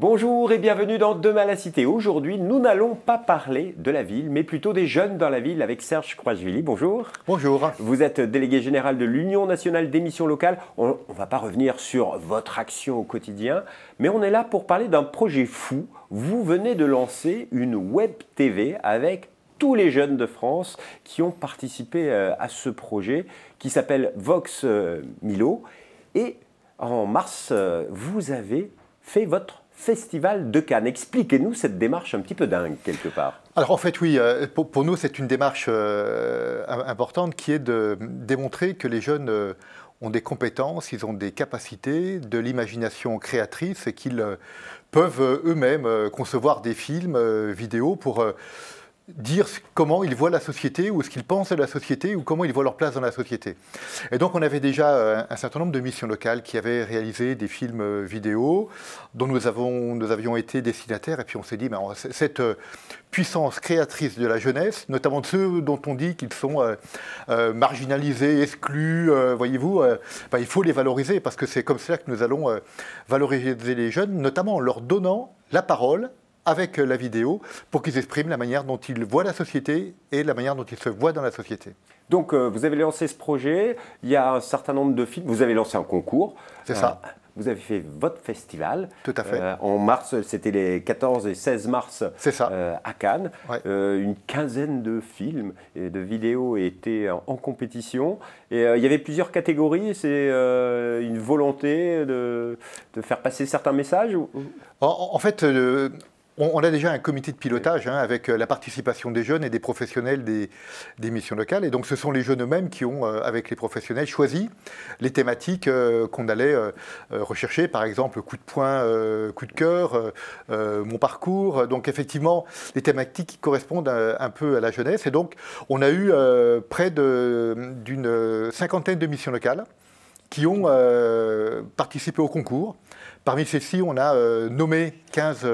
Bonjour et bienvenue dans Demain la Cité. Aujourd'hui, nous n'allons pas parler de la ville, mais plutôt des jeunes dans la ville avec Serge Croisvili. Bonjour. Bonjour. Vous êtes délégué général de l'Union nationale d'émissions locales. On ne va pas revenir sur votre action au quotidien, mais on est là pour parler d'un projet fou. Vous venez de lancer une web TV avec tous les jeunes de France qui ont participé à ce projet qui s'appelle Vox Milo. Et en mars, vous avez fait votre Festival de Cannes. Expliquez-nous cette démarche un petit peu dingue, quelque part. Alors en fait, oui, pour nous, c'est une démarche importante qui est de démontrer que les jeunes ont des compétences, ils ont des capacités, de l'imagination créatrice et qu'ils peuvent eux-mêmes concevoir des films, vidéos pour dire comment ils voient la société ou ce qu'ils pensent de la société ou comment ils voient leur place dans la société. Et donc on avait déjà un certain nombre de missions locales qui avaient réalisé des films vidéo dont nous avions été destinataires et puis on s'est dit, cette puissance créatrice de la jeunesse, notamment de ceux dont on dit qu'ils sont marginalisés, exclus, voyez-vous, il faut les valoriser parce que c'est comme cela que nous allons valoriser les jeunes, notamment en leur donnant la parole avec la vidéo, pour qu'ils expriment la manière dont ils voient la société et la manière dont ils se voient dans la société. Donc, vous avez lancé ce projet, il y a un certain nombre de films, vous avez lancé un concours. C'est ça. Vous avez fait votre festival. Tout à fait. En mars, c'était les 14 et 16 mars à Cannes. Ouais. Une quinzaine de films et de vidéos étaient en compétition. Et il y avait plusieurs catégories. C'est une volonté de faire passer certains messages En fait, on a déjà un comité de pilotage avec la participation des jeunes et des professionnels des missions locales. Et donc, ce sont les jeunes eux-mêmes qui ont, avec les professionnels, choisi les thématiques qu'on allait rechercher. Par exemple, coup de poing, coup de cœur, mon parcours. Donc, effectivement, les thématiques qui correspondent un peu à la jeunesse. Et donc, on a eu près d'une cinquantaine de missions locales qui ont participé au concours. Parmi celles-ci, on a nommé 15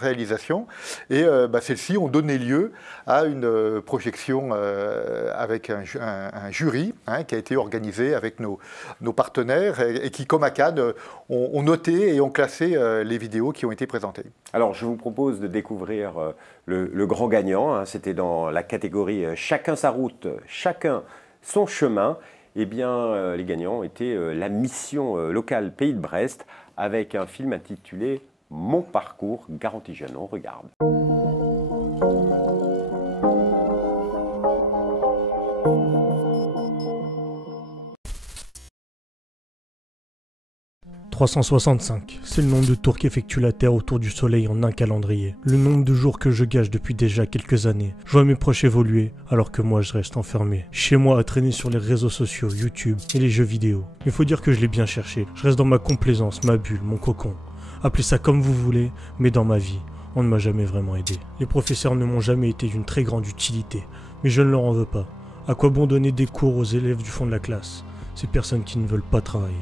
réalisations et celles-ci ont donné lieu à une projection avec un jury qui a été organisé avec nos partenaires et qui, comme à Cannes, ont noté et ont classé les vidéos qui ont été présentées. Alors, je vous propose de découvrir le grand gagnant. C'était dans la catégorie « Chacun sa route, chacun son chemin ». Eh bien, les gagnants étaient la mission locale Pays de Brest avec un film intitulé « Mon parcours garantie jeune ». On regarde. 365, c'est le nombre de tours qu'effectue la Terre autour du Soleil en un calendrier. Le nombre de jours que je gâche depuis déjà quelques années. Je vois mes proches évoluer, alors que moi je reste enfermé. Chez moi à traîner sur les réseaux sociaux, YouTube et les jeux vidéo. Mais faut dire que je l'ai bien cherché. Je reste dans ma complaisance, ma bulle, mon cocon. Appelez ça comme vous voulez, mais dans ma vie, on ne m'a jamais vraiment aidé. Les professeurs ne m'ont jamais été d'une très grande utilité, mais je ne leur en veux pas. À quoi bon donner des cours aux élèves du fond de la classe? Ces personnes qui ne veulent pas travailler.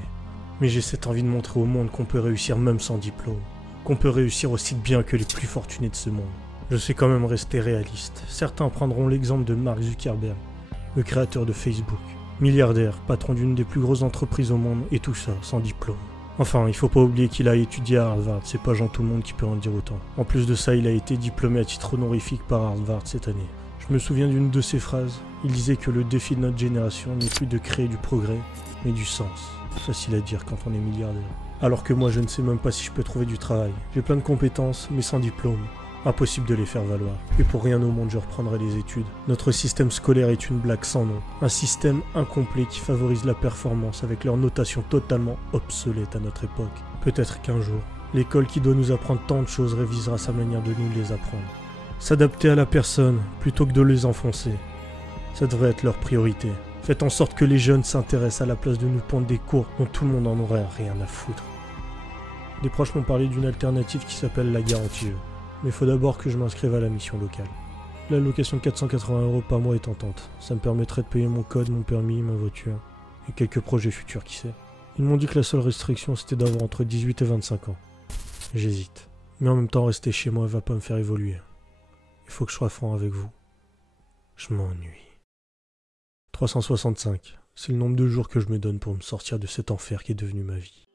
Mais j'ai cette envie de montrer au monde qu'on peut réussir même sans diplôme, qu'on peut réussir aussi bien que les plus fortunés de ce monde. Je sais quand même rester réaliste. Certains prendront l'exemple de Mark Zuckerberg, le créateur de Facebook. Milliardaire, patron d'une des plus grosses entreprises au monde, et tout ça, sans diplôme. Enfin, il faut pas oublier qu'il a étudié à Harvard, c'est pas Jean tout le monde qui peut en dire autant. En plus de ça, il a été diplômé à titre honorifique par Harvard cette année. Je me souviens d'une de ses phrases. Il disait que le défi de notre génération n'est plus de créer du progrès, mais du sens. Facile à dire quand on est milliardaire. Alors que moi je ne sais même pas si je peux trouver du travail. J'ai plein de compétences, mais sans diplôme. Impossible de les faire valoir. Et pour rien au monde je reprendrai les études. Notre système scolaire est une blague sans nom. Un système incomplet qui favorise la performance avec leur notation totalement obsolète à notre époque. Peut-être qu'un jour, l'école qui doit nous apprendre tant de choses révisera sa manière de nous les apprendre. S'adapter à la personne plutôt que de les enfoncer. Ça devrait être leur priorité. Faites en sorte que les jeunes s'intéressent à la place de nous pondre des cours dont tout le monde en aurait rien à foutre. Des proches m'ont parlé d'une alternative qui s'appelle la garantie jeu. Mais il faut d'abord que je m'inscrive à la mission locale. L'allocation de 480 € par mois est tentante. Ça me permettrait de payer mon code, mon permis, ma voiture. Et quelques projets futurs, qui sait. Ils m'ont dit que la seule restriction c'était d'avoir entre 18 et 25 ans. J'hésite. Mais en même temps, rester chez moi va pas me faire évoluer. Il faut que je sois franc avec vous. Je m'ennuie. 365. c'est le nombre de jours que je me donne pour me sortir de cet enfer qui est devenu ma vie.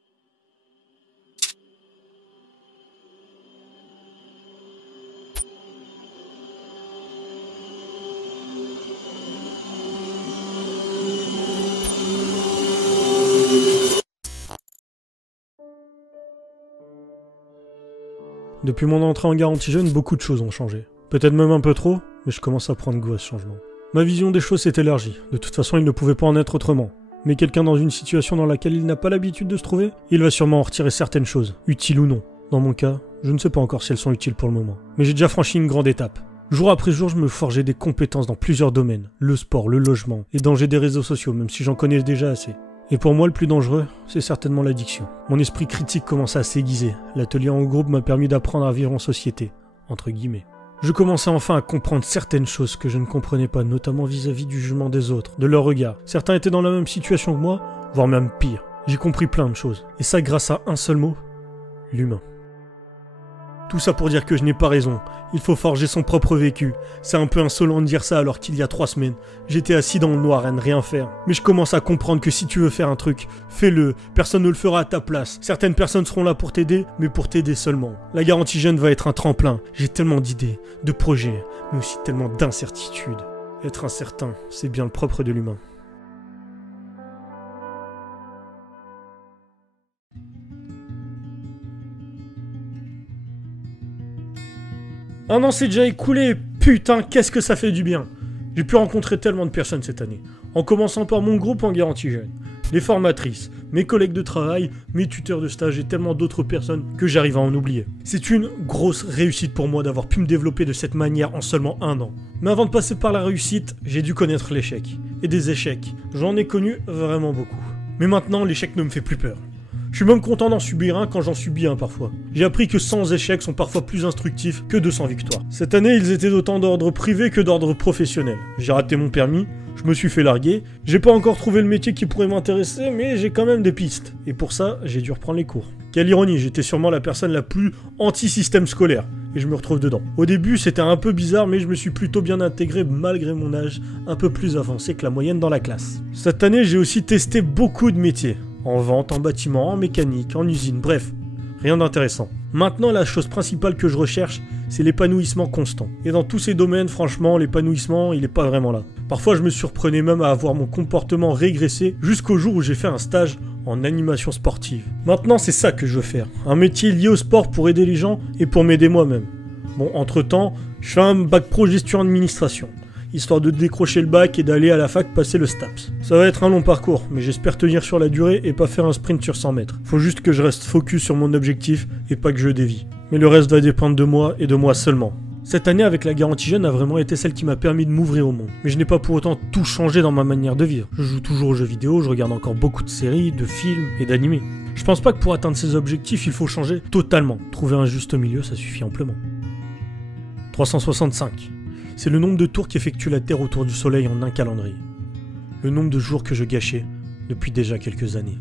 Depuis mon entrée en garantie jeune, beaucoup de choses ont changé. Peut-être même un peu trop, mais je commence à prendre goût à ce changement. Ma vision des choses s'est élargie. De toute façon, il ne pouvait pas en être autrement. Mais quelqu'un dans une situation dans laquelle il n'a pas l'habitude de se trouver, il va sûrement en retirer certaines choses, utiles ou non. Dans mon cas, je ne sais pas encore si elles sont utiles pour le moment. Mais j'ai déjà franchi une grande étape. Jour après jour, je me forgeais des compétences dans plusieurs domaines. Le sport, le logement, les dangers des réseaux sociaux, même si j'en connais déjà assez. Et pour moi, le plus dangereux, c'est certainement l'addiction. Mon esprit critique commence à s'aiguiser. L'atelier en groupe m'a permis d'apprendre à vivre en société, entre guillemets. Je commençais enfin à comprendre certaines choses que je ne comprenais pas, notamment vis-à-vis du jugement des autres, de leur regard. Certains étaient dans la même situation que moi, voire même pire. J'ai compris plein de choses. Et ça grâce à un seul mot, l'humain. Tout ça pour dire que je n'ai pas raison. Il faut forger son propre vécu. C'est un peu insolent de dire ça alors qu'il y a 3 semaines, j'étais assis dans le noir à ne rien faire. Mais je commence à comprendre que si tu veux faire un truc, fais-le. Personne ne le fera à ta place. Certaines personnes seront là pour t'aider, mais pour t'aider seulement. La garantie jeune va être un tremplin. J'ai tellement d'idées, de projets, mais aussi tellement d'incertitudes. Être incertain, c'est bien le propre de l'humain. Un an s'est déjà écoulé, putain, qu'est-ce que ça fait du bien. J'ai pu rencontrer tellement de personnes cette année, en commençant par mon groupe en garantie jeune, les formatrices, mes collègues de travail, mes tuteurs de stage et tellement d'autres personnes que j'arrive à en oublier. C'est une grosse réussite pour moi d'avoir pu me développer de cette manière en seulement 1 an. Mais avant de passer par la réussite, j'ai dû connaître l'échec. Et des échecs, j'en ai connu vraiment beaucoup. Mais maintenant, l'échec ne me fait plus peur. Je suis même content d'en subir un quand j'en subis un parfois. J'ai appris que 100 échecs sont parfois plus instructifs que 200 victoires. Cette année, ils étaient autant d'ordre privé que d'ordre professionnel. J'ai raté mon permis, je me suis fait larguer, j'ai pas encore trouvé le métier qui pourrait m'intéresser, mais j'ai quand même des pistes. Et pour ça, j'ai dû reprendre les cours. Quelle ironie, j'étais sûrement la personne la plus anti-système scolaire, et je me retrouve dedans. Au début, c'était un peu bizarre, mais je me suis plutôt bien intégré malgré mon âge un peu plus avancé que la moyenne dans la classe. Cette année, j'ai aussi testé beaucoup de métiers. En vente, en bâtiment, en mécanique, en usine, bref, rien d'intéressant. Maintenant, la chose principale que je recherche, c'est l'épanouissement constant. Et dans tous ces domaines, franchement, l'épanouissement, il est pas vraiment là. Parfois, je me surprenais même à avoir mon comportement régressé jusqu'au jour où j'ai fait un stage en animation sportive. Maintenant, c'est ça que je veux faire. Un métier lié au sport pour aider les gens et pour m'aider moi-même. Bon, entre-temps, je fais un bac pro gestion administration, histoire de décrocher le bac et d'aller à la fac passer le STAPS. Ça va être un long parcours, mais j'espère tenir sur la durée et pas faire un sprint sur 100 mètres. Faut juste que je reste focus sur mon objectif et pas que je dévie. Mais le reste va dépendre de moi et de moi seulement. Cette année avec la garantie jeune a vraiment été celle qui m'a permis de m'ouvrir au monde. Mais je n'ai pas pour autant tout changé dans ma manière de vivre. Je joue toujours aux jeux vidéo, je regarde encore beaucoup de séries, de films et d'animés. Je pense pas que pour atteindre ces objectifs, il faut changer totalement. Trouver un juste milieu, ça suffit amplement. 365. C'est le nombre de tours qu'effectue la Terre autour du Soleil en un calendrier. Le nombre de jours que je gâchais depuis déjà quelques années.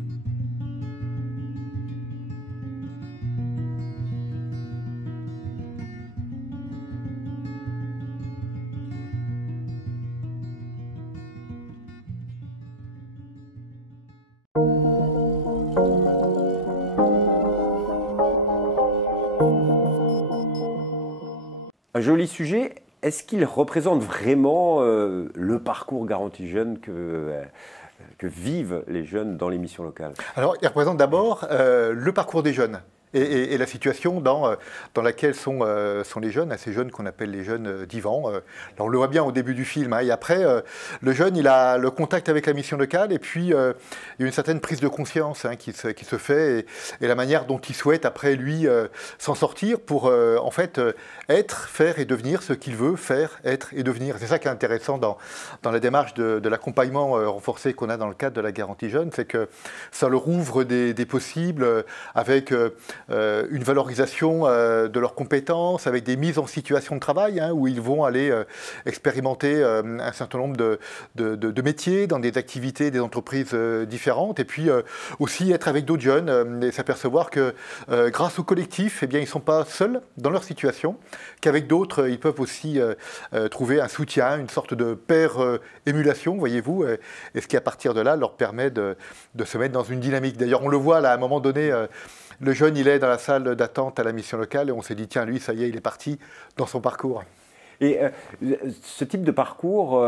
Un joli sujet. Est-ce qu'il représente vraiment le parcours garantie jeune que vivent les jeunes dans les missions locales? Alors, il représente d'abord le parcours des jeunes et la situation dans laquelle sont les jeunes, ces jeunes qu'on appelle les jeunes d'Ivan. On le voit bien au début du film, hein, et après, le jeune, il a le contact avec la mission locale, et puis il y a une certaine prise de conscience qui se fait, et la manière dont il souhaite, après lui, s'en sortir pour, en fait, être, faire et devenir ce qu'il veut faire, être et devenir. C'est ça qui est intéressant dans la démarche de l'accompagnement renforcé qu'on a dans le cadre de la garantie jeune, c'est que ça leur ouvre des possibles avec une valorisation de leurs compétences, avec des mises en situation de travail, hein, où ils vont aller expérimenter un certain nombre de métiers dans des activités, des entreprises différentes, et puis aussi être avec d'autres jeunes et s'apercevoir que grâce au collectif, eh bien, ils ne sont pas seuls dans leur situation, qu'avec d'autres, ils peuvent aussi trouver un soutien, une sorte de pair-émulation, voyez-vous, et ce qui à partir de là leur permet de se mettre dans une dynamique. D'ailleurs, on le voit là, à un moment donné, le jeune, il est dans la salle d'attente à la mission locale et on s'est dit, tiens, lui, ça y est, il est parti dans son parcours. Et ce type de parcours,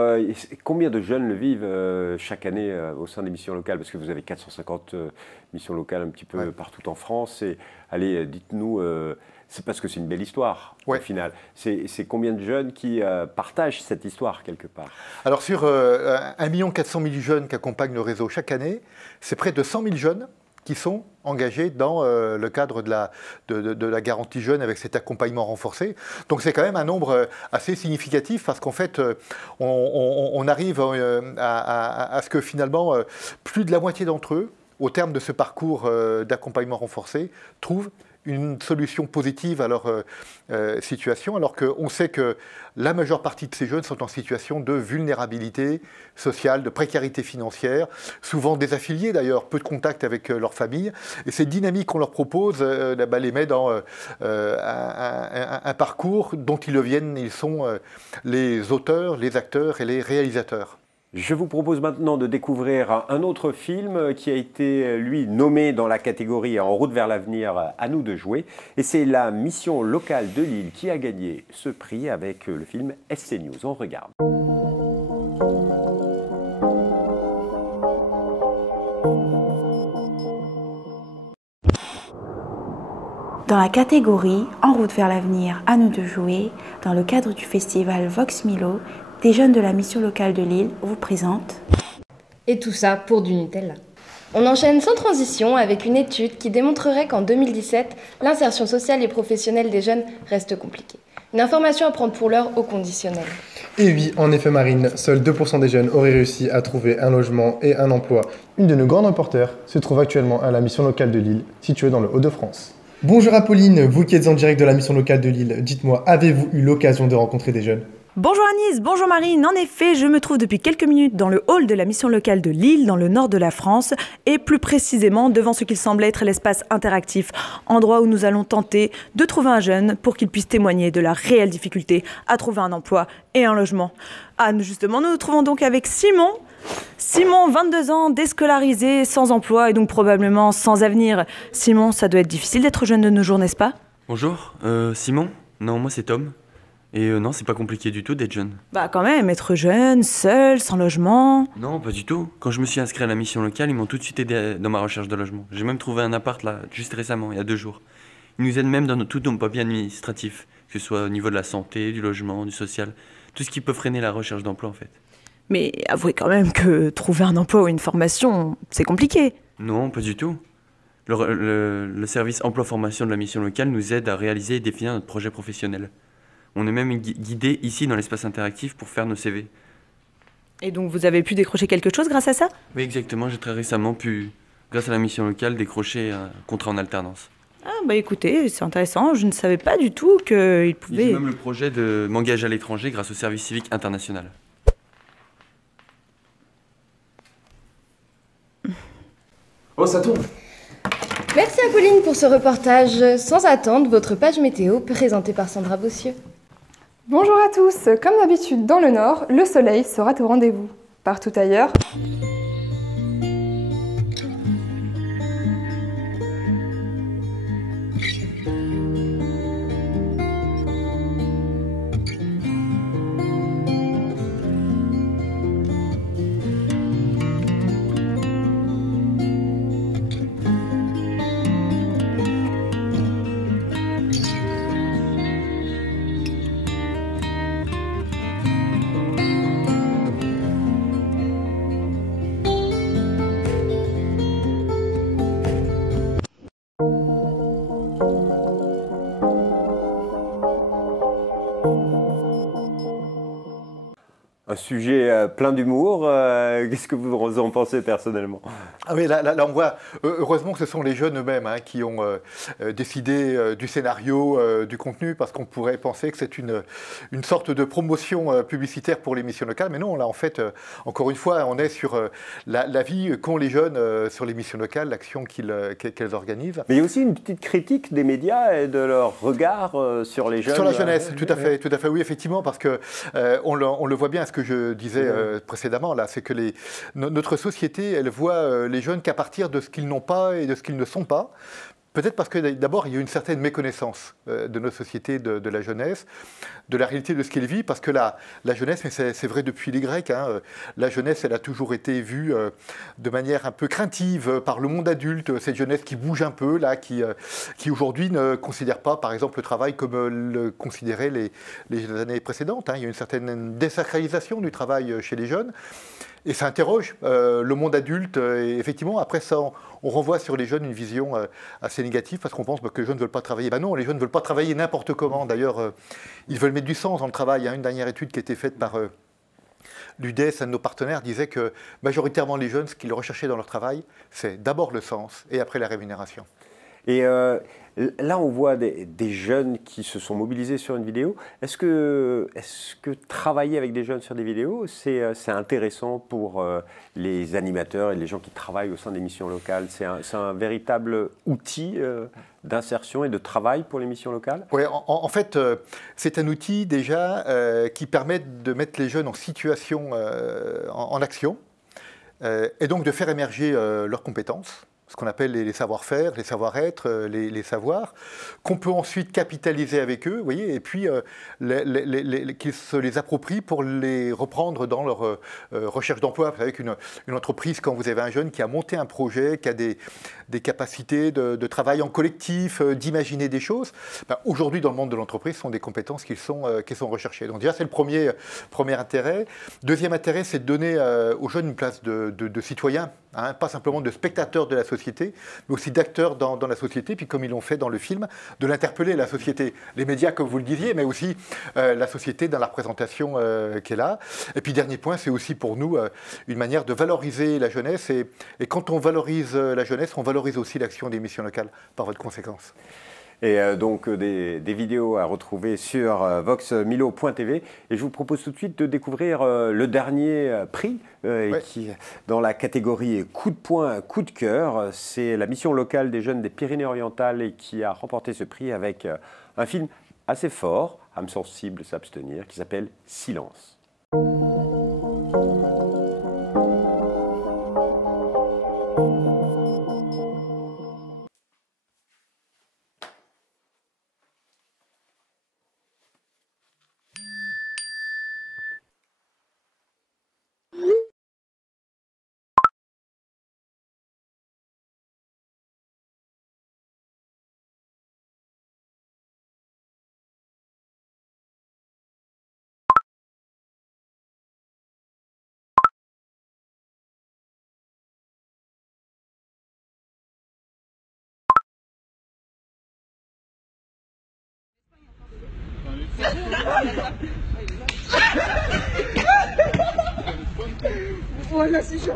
combien de jeunes le vivent chaque année au sein des missions locales? Parce que vous avez 450 missions locales un petit peu partout en France. Et allez, dites-nous, c'est parce que c'est une belle histoire au final. C'est combien de jeunes qui partagent cette histoire quelque part? Alors sur 1 400 000 jeunes qui accompagnent le réseau chaque année, c'est près de 100 000 jeunes qui sont engagés dans le cadre de la garantie jeune avec cet accompagnement renforcé. Donc c'est quand même un nombre assez significatif parce qu'en fait, on arrive à ce que finalement, plus de la moitié d'entre eux, au terme de ce parcours d'accompagnement renforcé, trouvent une solution positive à leur situation, alors qu'on sait que la majeure partie de ces jeunes sont en situation de vulnérabilité sociale, de précarité financière, souvent désaffiliés d'ailleurs, peu de contact avec leur famille. Et cette dynamique qu'on leur propose les met dans un parcours dont ils sont les auteurs, les acteurs et les réalisateurs. Je vous propose maintenant de découvrir un autre film qui a été, lui, nommé dans la catégorie En route vers l'avenir, à nous de jouer. Et c'est la mission locale de Lille qui a gagné ce prix avec le film SC News. On regarde. Dans la catégorie En route vers l'avenir, à nous de jouer, dans le cadre du festival Vox Milo, des jeunes de la mission locale de Lille vous présentent. Et tout ça pour du Nutella. On enchaîne sans transition avec une étude qui démontrerait qu'en 2017, l'insertion sociale et professionnelle des jeunes reste compliquée. Une information à prendre pour l'heure au conditionnel. Et oui, en effet Marine, seuls 2% des jeunes auraient réussi à trouver un logement et un emploi. Une de nos grandes reporters se trouve actuellement à la mission locale de Lille, située dans le Hauts-de-France. Bonjour Apolline, vous qui êtes en direct de la mission locale de Lille, dites-moi, avez-vous eu l'occasion de rencontrer des jeunes ? Bonjour Anis, bonjour Marine. En effet, je me trouve depuis quelques minutes dans le hall de la mission locale de Lille, dans le nord de la France, et plus précisément devant ce qu'il semble être l'espace interactif, endroit où nous allons tenter de trouver un jeune pour qu'il puisse témoigner de la réelle difficulté à trouver un emploi et un logement. Ah, justement, nous nous trouvons donc avec Simon. Simon, 22 ans, déscolarisé, sans emploi et donc probablement sans avenir. Simon, ça doit être difficile d'être jeune de nos jours, n'est-ce pas ? Bonjour, Simon ? Non, moi c'est Tom. Et non, c'est pas compliqué du tout d'être jeune. Bah quand même, être jeune, seul, sans logement... Non, pas du tout. Quand je me suis inscrit à la mission locale, ils m'ont tout de suite aidé dans ma recherche de logement. J'ai même trouvé un appart là, juste récemment, il y a 2 jours. Ils nous aident même dans tous nos papiers administratifs, que ce soit au niveau de la santé, du logement, du social, tout ce qui peut freiner la recherche d'emploi en fait. Mais avouez quand même que trouver un emploi ou une formation, c'est compliqué. Non, pas du tout. Le service emploi-formation de la mission locale nous aide à réaliser et définir notre projet professionnel. On est même guidé ici dans l'espace interactif pour faire nos CV. Et donc vous avez pu décrocher quelque chose grâce à ça ? Oui, exactement. J'ai très récemment pu, grâce à la mission locale, décrocher un contrat en alternance. Ah bah écoutez, c'est intéressant. Je ne savais pas du tout qu'il pouvait... J'ai même le projet de m'engager à l'étranger grâce au service civique international. Oh, ça tourne. Merci Apolline pour ce reportage. Sans attendre, votre page météo présentée par Sandra Bossieux. Bonjour à tous, comme d'habitude dans le nord, le soleil sera au rendez-vous. Partout ailleurs... sujet plein d'humour. Qu'est-ce que vous en pensez personnellement? Ah oui, là, on voit, heureusement que ce sont les jeunes eux-mêmes qui ont décidé du scénario, du contenu, parce qu'on pourrait penser que c'est une sorte de promotion publicitaire pour l'émission locale. Mais non, là, en fait, encore une fois, on est sur la vie qu'ont les jeunes sur l'émission locale, l'action qu'elles organisent. Mais il y a aussi une petite critique des médias et de leur regard sur les jeunes. Sur la jeunesse, tout à fait, oui, effectivement, parce que on le voit bien, ce que je disais précédemment, là, c'est que notre société, elle voit les jeunes qu'à partir de ce qu'ils n'ont pas et de ce qu'ils ne sont pas. Peut-être parce que d'abord, il y a une certaine méconnaissance de nos sociétés, de la jeunesse, de la réalité de ce qu'elle vit, parce que la jeunesse, mais c'est vrai depuis les Grecs, la jeunesse, elle a toujours été vue de manière un peu craintive par le monde adulte, cette jeunesse qui bouge un peu, là, qui aujourd'hui ne considère pas, par exemple, le travail comme le considéraient les années précédentes. Il y a une certaine désacralisation du travail chez les jeunes. Et ça interroge le monde adulte. Et effectivement, après ça, on renvoie sur les jeunes une vision assez négative parce qu'on pense que les jeunes ne veulent pas travailler. Ben non, les jeunes ne veulent pas travailler n'importe comment. D'ailleurs, ils veulent mettre du sens dans le travail. Il y a une dernière étude qui a été faite par l'UDES, un de nos partenaires, disait que majoritairement les jeunes, ce qu'ils recherchaient dans leur travail, c'est d'abord le sens et après la rémunération. Et là, on voit des jeunes qui se sont mobilisés sur une vidéo. Est-ce que travailler avec des jeunes sur des vidéos, c'est intéressant pour les animateurs et les gens qui travaillent au sein des missions locales? C'est un véritable outil d'insertion et de travail pour les missions locales? Oui, en fait, c'est un outil déjà qui permet de mettre les jeunes en situation, en action, et donc de faire émerger leurs compétences. Ce qu'on appelle les savoir-faire, les savoir-être, les savoirs, qu'on peut ensuite capitaliser avec eux, vous voyez, et puis qu'ils se les approprient pour les reprendre dans leur recherche d'emploi. Vous savez qu'une entreprise, quand vous avez un jeune qui a monté un projet, qui a des capacités de travail en collectif, d'imaginer des choses, aujourd'hui, dans le monde de l'entreprise, ce sont des compétences qui sont recherchées. Donc déjà, c'est le premier intérêt. Deuxième intérêt, c'est de donner aux jeunes une place de citoyens, pas simplement de spectateurs de la société, mais aussi d'acteurs dans la société, puis comme ils l'ont fait dans le film, de l'interpeller, la société, les médias comme vous le disiez, mais aussi la société dans la représentation qu'elle a. Et puis dernier point, c'est aussi pour nous une manière de valoriser la jeunesse, et quand on valorise la jeunesse, on valorise aussi l'action des missions locales par votre conséquence. Et donc des vidéos à retrouver sur voxmilo.tv. Et je vous propose tout de suite de découvrir le dernier prix qui, dans la catégorie coup de poing, coup de cœur. C'est la mission locale des jeunes des Pyrénées-Orientales et qui a remporté ce prix avec un film assez fort, âme sensible s'abstenir, qui s'appelle Silence. Voilà, c'est chaud.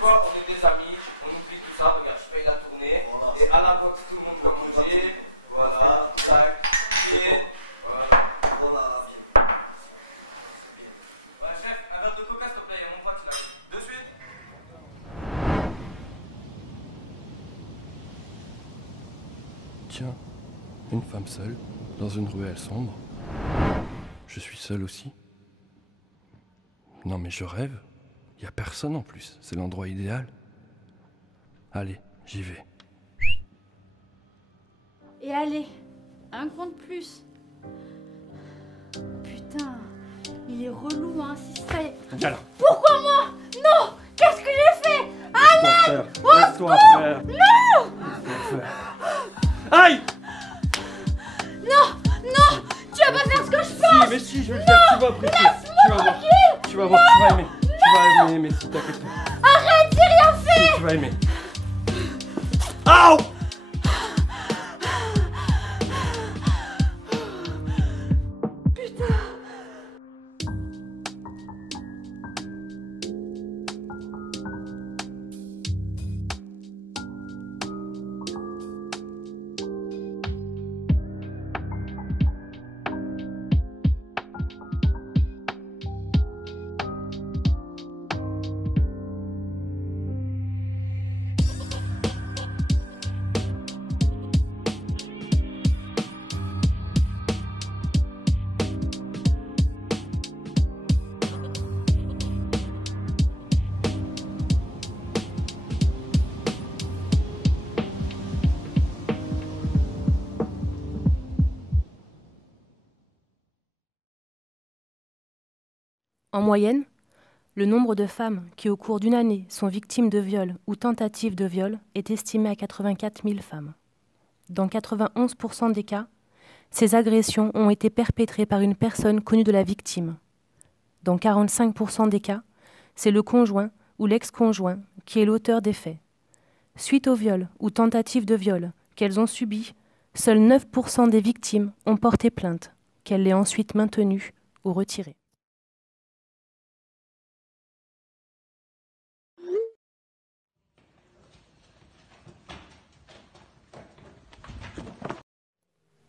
Quoi, on est des amis, on oublie tout ça, regarde, je paye la tournée, et à la fois tout le monde comme on dit, Tiens, une femme seule, dans une ruelle sombre. Je suis seul aussi. Non mais je rêve. Il n'y a personne en plus. C'est l'endroit idéal. Allez, j'y vais. Et allez, un compte plus. Putain, il est relou, hein, si c'est... Pourquoi moi? Non! Qu'est-ce que j'ai fait? Amen! Laisse-toi faire. Non! Aïe! Non! Non! Tu vas pas faire ce que je pense! Si, mais si, je vais le faire. Tu vas apprécier. Tu vas voir. Tu vas voir, tu vas aimer. Tu vas aimer, si t'inquiète pas. Arrête, j'ai rien fait! Si, tu vas aimer. Aouh! En moyenne, le nombre de femmes qui, au cours d'une année, sont victimes de viol ou tentatives de viol est estimé à 84 000 femmes. Dans 91% des cas, ces agressions ont été perpétrées par une personne connue de la victime. Dans 45% des cas, c'est le conjoint ou l'ex-conjoint qui est l'auteur des faits. Suite au viol ou tentative de viol qu'elles ont subi, seuls 9% des victimes ont porté plainte, qu'elle l'ait ensuite maintenue ou retirée.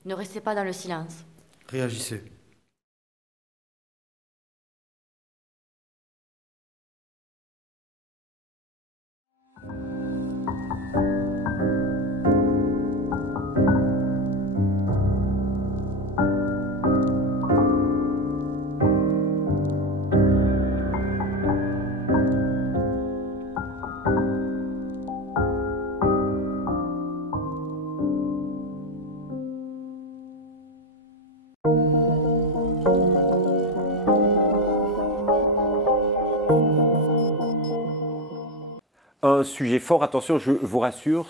Ne restez pas dans le silence. Réagissez. Un sujet fort, attention, je vous rassure,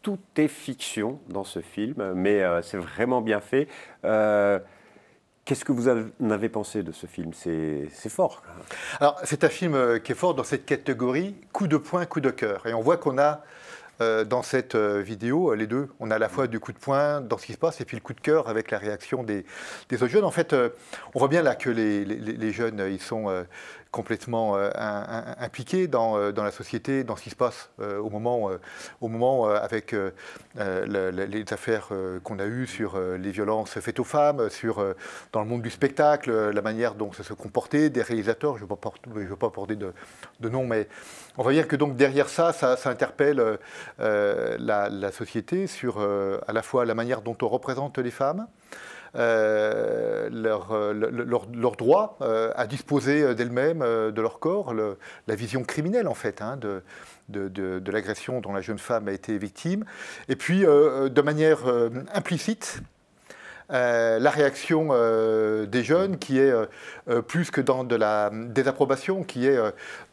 tout est fiction dans ce film, mais c'est vraiment bien fait. Qu'est-ce que vous en avez pensé de ce film? C'est fort. Alors, c'est un film qui est fort dans cette catégorie coup de poing, coup de cœur. Et on voit qu'on a dans cette vidéo, les deux, on a à la fois du coup de poing dans ce qui se passe et puis le coup de cœur avec la réaction des autres jeunes. En fait, on voit bien là que les jeunes, ils sont complètement impliqués dans la société, dans ce qui se passe au moment avec les affaires qu'on a eues sur les violences faites aux femmes, dans le monde du spectacle, la manière dont ça se comportait, des réalisateurs, je ne veux pas porter de nom, mais on va dire que donc derrière ça interpelle la société sur à la fois la manière dont on représente les femmes, leur droit à disposer d'elles-mêmes, de leur corps, la vision criminelle en fait de l'agression dont la jeune femme a été victime, et puis de manière implicite, la réaction des jeunes qui est plus que dans de la désapprobation, qui est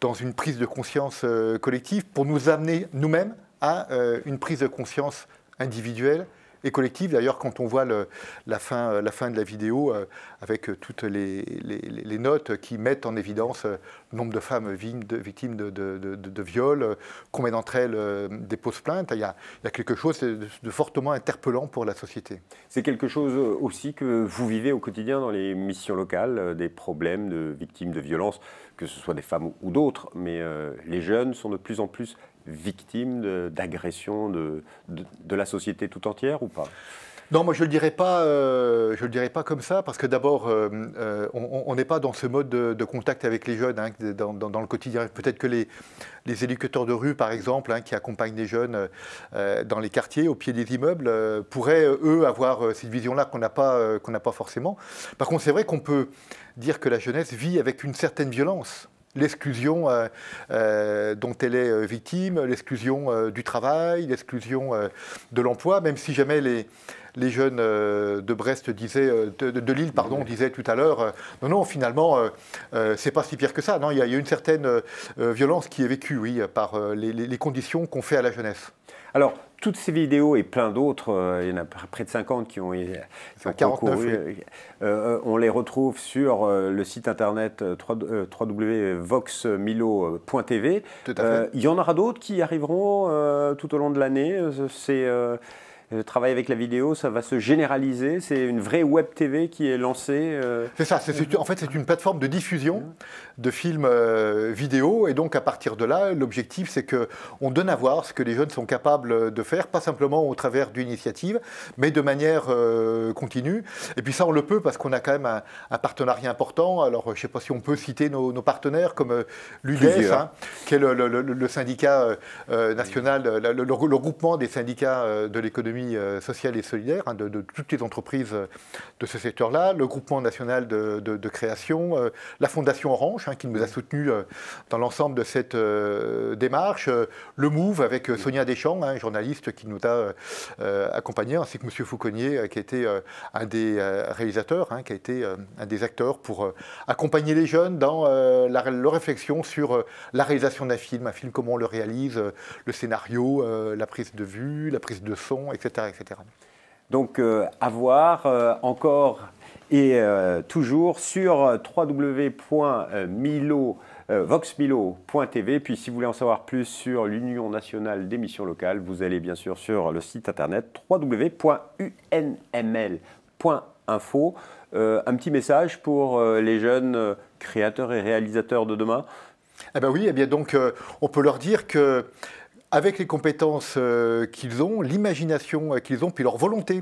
dans une prise de conscience collective pour nous amener nous-mêmes à une prise de conscience individuelle et collective. D'ailleurs, quand on voit la fin de la vidéo, avec toutes les notes qui mettent en évidence le nombre de femmes victimes de viols, combien d'entre elles déposent plainte, il y a quelque chose de fortement interpellant pour la société. C'est quelque chose aussi que vous vivez au quotidien dans les missions locales, des problèmes de victimes de violences, que ce soit des femmes ou d'autres, mais les jeunes sont de plus en plus victimes d'agressions de la société tout entière ou pas? Non, moi je le dirais pas comme ça, parce que d'abord, on n'est pas dans ce mode de contact avec les jeunes hein, dans le quotidien. Peut-être que les éducateurs de rue, par exemple, hein, qui accompagnent les jeunes dans les quartiers, au pied des immeubles, pourraient, eux, avoir cette vision-là qu'on n'a pas forcément. Par contre, c'est vrai qu'on peut dire que la jeunesse vit avec une certaine violence. L'exclusion dont elle est victime, l'exclusion du travail, l'exclusion de l'emploi, même si jamais les jeunes de Brest disaient, de Lille, pardon, disaient tout à l'heure, non, finalement, c'est pas si pire que ça. Non, il y a une certaine violence qui est vécue, oui, par les conditions qu'on fait à la jeunesse. Alors, toutes ces vidéos et plein d'autres, il y en a près de 50 qui ont concouru, on les retrouve sur le site internet www.voxmilo.tv. Il y en aura d'autres qui arriveront tout au long de l'année. Le travail avec la vidéo, ça va se généraliser. C'est une vraie web TV qui est lancée. C'est ça. En fait, c'est une plateforme de diffusion de films vidéo. Et donc, à partir de là, l'objectif, c'est qu'on donne à voir ce que les jeunes sont capables de faire, pas simplement au travers d'une initiative, mais de manière continue. Et puis ça, on le peut parce qu'on a quand même un partenariat important. Alors, je ne sais pas si on peut citer nos partenaires comme l'UDES, hein, qui est le syndicat national, le regroupement des syndicats de l'économie sociale et solidaire, hein, de toutes les entreprises de ce secteur-là, le groupement national de création, la Fondation Orange, hein, qui nous a soutenus dans l'ensemble de cette démarche, le MOVE avec Sonia Deschamps, hein, journaliste qui nous a accompagnés, ainsi que M. Fauconnier, qui a été un des réalisateurs, hein, qui a été un des acteurs pour accompagner les jeunes dans leur réflexion sur la réalisation d'un film, comment on le réalise, le scénario, la prise de vue, la prise de son, etc. etc. Donc, à voir encore et toujours sur www.voxmilo.tv. Puis, si vous voulez en savoir plus sur l'Union nationale d'émissions locales, vous allez bien sûr sur le site internet www.unml.info. Un petit message pour les jeunes créateurs et réalisateurs de demain. Eh bien oui, eh bien donc, on peut leur dire que avec les compétences qu'ils ont, l'imagination qu'ils ont, puis leur volonté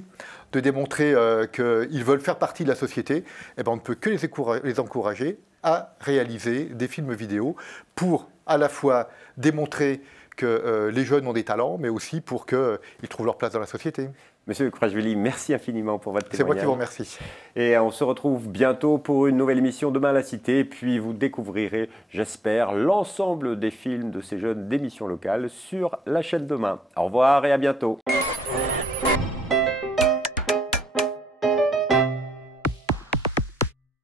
de démontrer qu'ils veulent faire partie de la société, eh ben on ne peut que les encourager à réaliser des films vidéo pour à la fois démontrer que les jeunes ont des talents, mais aussi pour qu'ils trouvent leur place dans la société. Monsieur Krajvili, merci infiniment pour votre témoignage. C'est moi qui vous remercie. Et on se retrouve bientôt pour une nouvelle émission Demain à la Cité. Et puis vous découvrirez, j'espère, l'ensemble des films de ces jeunes d'émissions locales sur la chaîne Demain. Au revoir et à bientôt.